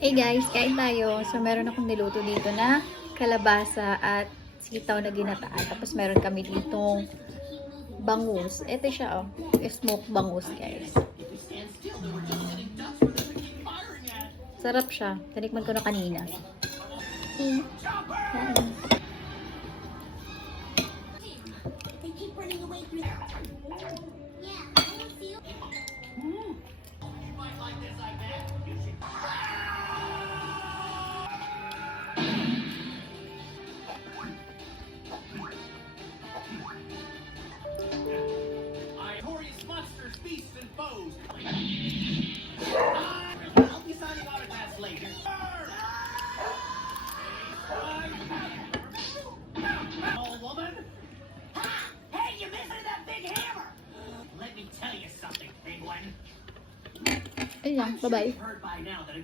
Hey guys, kain tayo. So, meron akong niluto dito na kalabasa at sitaw na ginataan. Tapos, meron kami ditong bangus. Ito siya, oh. Smoked bangus, guys. Sarap siya. Tanikman ko na kanina. Kain. Monsters, beasts, and foes. I'll be signing autographs later. Old woman. Ha! Hey, you're missing that big hammer. Let me tell you something, penguin. Ayun lang. Bye-bye. Heard by now that